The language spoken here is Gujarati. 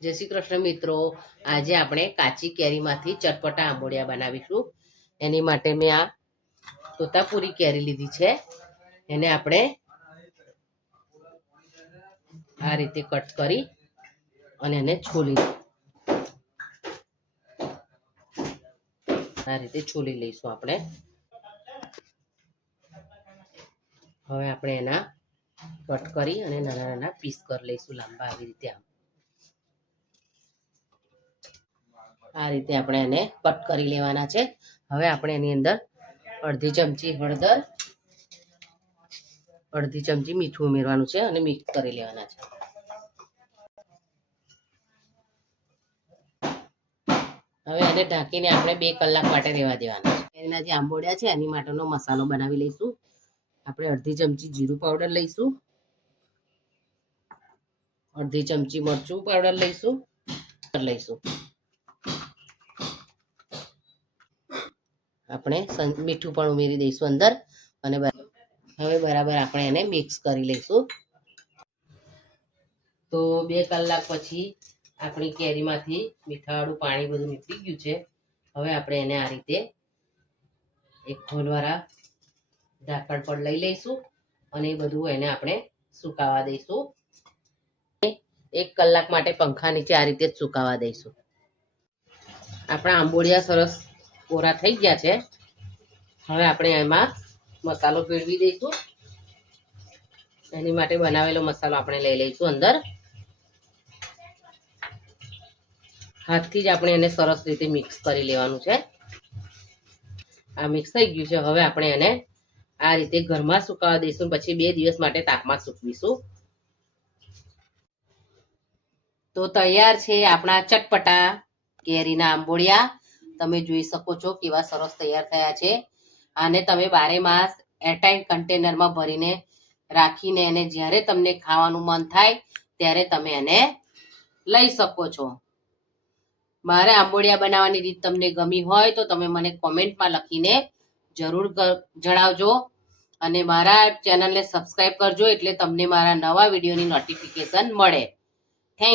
જય શ્રી કૃષ્ણ મિત્રો, આજે આપણે કાચી કેરીમાંથી ચટપટા આંબોળિયા બનાવીશું। એની માટે મેં આ તોતાપુરી કેરી લીધી છે। એને આપણે આ રીતે કટ કરી અને એને છોલી આ રીતે છોલી લઈશું આપણે। હવે આપણે એના કટ કરી અને નાના નાના પીસ કરી લઈશું લાંબા આવી રીતે। આ રીતે આપણે એને કટ કરી લેવાના છે। હવે આપણે એની અંદર અડધી ચમચી હળદર, અડધી ચમચી મીઠું ઉમેરવાનું છે અને મિક્સ કરી લેવાના છે। હવે એને ઢાંકીને આપણે 2 કલાક માટે રહેવા દેવાના છે। એના જે આંબોળિયા છે એની માટેનો મસાલો બનાવી લઈશું। આપણે અડધી ચમચી જીરું પાવડર લઈશું, અડધી ચમચી મરચું પાવડર લઈશું, આપણે મીઠું પણ ઉમેરી દઈશું અંદર અને હવે બરાબર આપણે એને મિક્સ કરી લઈશું। તો 2 કલાક પછી આપણી કેરીમાંથી મીઠાવાળું પાણી બધું નીકળી ગયું છે। હવે આપણે એને આ રીતે એક ખોલવાળા ઢાંકણ પર લઈ લઈશું અને એ બધું એને આપણે સુકાવા દઈશું। 1 કલાક માટે પંખા નીચે આ રીતે જ સુકાવા દઈશું। આપણા આંબોળિયા સરસ કોરા થઈ ગયા છે। હવે આપણે એમાં મસાલો ભેળવી દઈશું। એની માટે બનાવેલો મસાલો આપણે લઈ લઈશું અંદર। હાથથી જ આપણે એને સરસ રીતે મિક્સ કરી લેવાનું છે। આ મિક્સ થઈ ગયું છે। હવે આપણે એને આ રીતે ઘરમાં સુકાવા દઈશું, પછી 2 દિવસ માટે તાપમાં સૂકવીશું। તો તૈયાર છે આપણા ચટપટા કેરીના આંબોળિયા। તમે જોઈ શકો છો કેવા સરસ તૈયાર થયા છે। આને તમે 12 માસ એરટાઇટ કન્ટેનરમાં ભરીને રાખીને એને જ્યારે તમને ખાવાનું મન થાય ત્યારે તમે એને લઈ શકો છો। મારા આંબોળિયા બનાવવાની રીત તમને ગમી હોય તો તમે મને કોમેન્ટમાં લખીને જરૂર જણાવજો અને મારા ચેનલને સબસ્ક્રાઇબ કરજો, એટલે તમને મારા નવા વિડીયોની નોટિફિકેશન મળે। થેન્ક